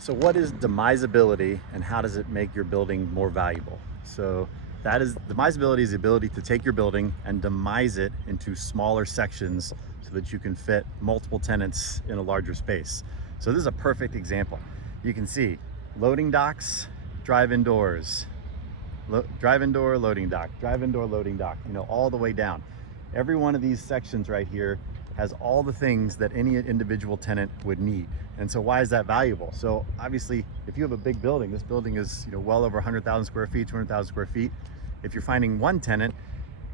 So what is demisability and how does it make your building more valuable? So demisability is the ability to take your building and demise it into smaller sections so that you can fit multiple tenants in a larger space. So this is a perfect example. You can see loading docks, drive-in doors, drive-in door, loading dock, drive-in door, loading dock, all the way down. Every one of these sections right here has all the things that any individual tenant would need. And so why is that valuable? So obviously, if you have a big building, this building is well over 100,000 square feet, 200,000 square feet. If you're finding one tenant,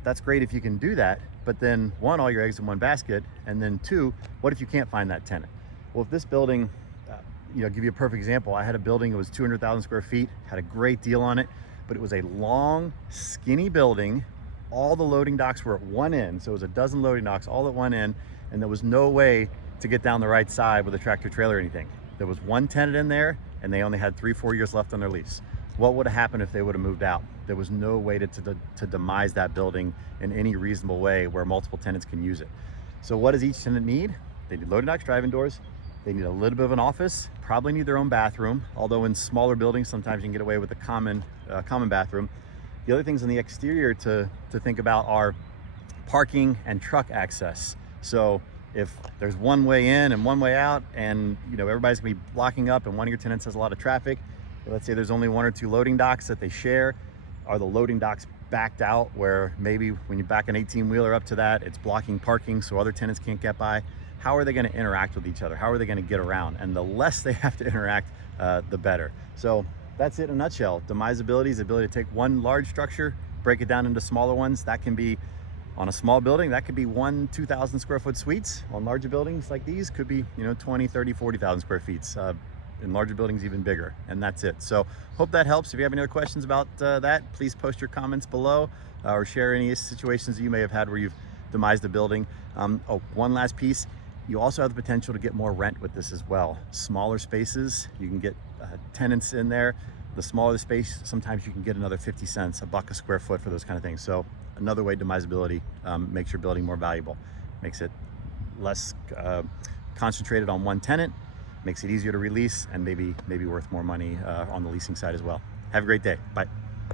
that's great if you can do that. But then one, all your eggs in one basket. And then two, what if you can't find that tenant? Well, if this building, give you a perfect example. I had a building, it was 200,000 square feet, had a great deal on it, but it was a long, skinny building. All the loading docks were at one end. So it was a dozen loading docks all at one end. And there was no way to get down the right side with a tractor trailer or anything. There was one tenant in there and they only had 3-4 years left on their lease. What would have happened if they would have moved out? There was no way to demise that building in any reasonable way where multiple tenants can use it. So what does each tenant need? They need loading docks, driving doors. They need a little bit of an office, probably need their own bathroom, although in smaller buildings, sometimes you can get away with a common bathroom. The other things on the exterior to think about are parking and truck access. So if there's one way in and one way out and everybody's gonna be blocking up and one of your tenants has a lot of traffic, let's say there's only 1 or 2 loading docks that they share, are the loading docks backed out where maybe when you back an 18-wheeler up to that, it's blocking parking so other tenants can't get by? How are they gonna interact with each other? How are they gonna get around? And the less they have to interact, the better. So that's it in a nutshell. Demisability is the ability to take one large structure, break it down into smaller ones. That can be on a small building, that could be 2,000 square foot suites. On larger buildings like these could be 20, 30, 40,000 square feet. In larger buildings, even bigger. And that's it. So hope that helps. If you have any other questions about that, please post your comments below or share any situations that you may have had where you've demised a building. One last piece. You also have the potential to get more rent with this as well. Smaller spaces, you can get tenants in there. The smaller the space, sometimes you can get another 50 cents, $1 a square foot for those kind of things. So another way demisability makes your building more valuable, makes it less concentrated on one tenant, makes it easier to release, and maybe worth more money on the leasing side as well. Have a great day. Bye.